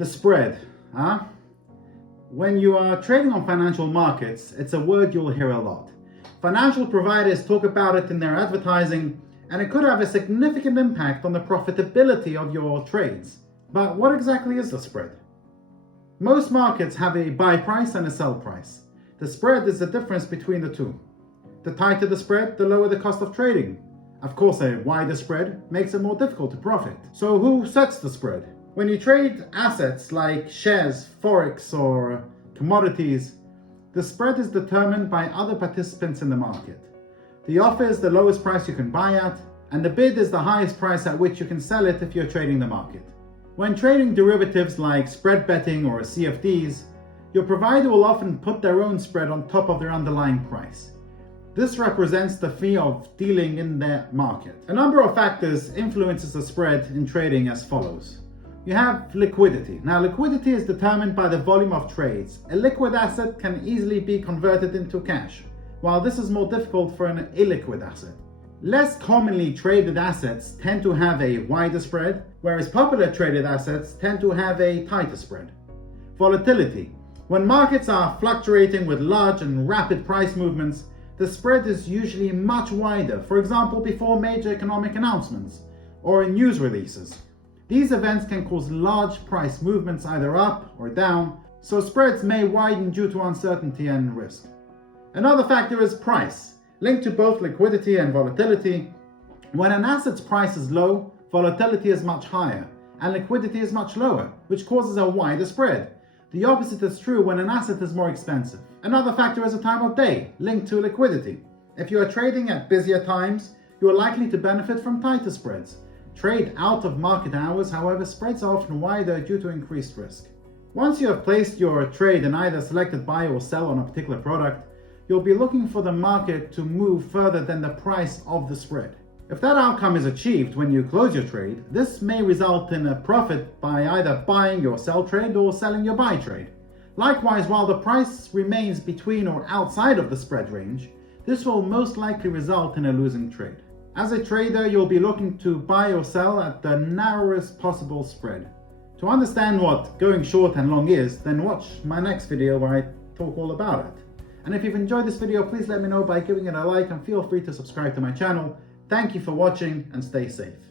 The spread, huh? When you are trading on financial markets, it's a word you'll hear a lot. Financial providers talk about it in their advertising, and it could have a significant impact on the profitability of your trades. But what exactly is the spread? Most markets have a buy price and a sell price. The spread is the difference between the two. The tighter the spread, the lower the cost of trading. Of course, a wider spread makes it more difficult to profit. So who sets the spread? When you trade assets like shares, forex, or commodities, the spread is determined by other participants in the market. The offer is the lowest price you can buy at, and the bid is the highest price at which you can sell it if you're trading the market. When trading derivatives like spread betting or CFDs, your provider will often put their own spread on top of their underlying price. This represents the fee of dealing in their market. A number of factors influences the spread in trading as follows. You have liquidity. Now, liquidity is determined by the volume of trades. A liquid asset can easily be converted into cash, while this is more difficult for an illiquid asset. Less commonly traded assets tend to have a wider spread, whereas popular traded assets tend to have a tighter spread. Volatility. When markets are fluctuating with large and rapid price movements, the spread is usually much wider, for example, before major economic announcements or in news releases. These events can cause large price movements either up or down, so spreads may widen due to uncertainty and risk. Another factor is price. Linked to both liquidity and volatility, when an asset's price is low, volatility is much higher, and liquidity is much lower, which causes a wider spread. The opposite is true when an asset is more expensive. Another factor is the time of day, linked to liquidity. If you are trading at busier times, you are likely to benefit from tighter spreads. Trade out of market hours, however, spreads are often wider due to increased risk. Once you have placed your trade and either selected buy or sell on a particular product, you'll be looking for the market to move further than the price of the spread. If that outcome is achieved when you close your trade, this may result in a profit by either buying your sell trade or selling your buy trade. Likewise, while the price remains between or outside of the spread range, this will most likely result in a losing trade. As a trader, you'll be looking to buy or sell at the narrowest possible spread. To understand what going short and long is, then watch my next video where I talk all about it. And if you've enjoyed this video, please let me know by giving it a like and feel free to subscribe to my channel. Thank you for watching and stay safe.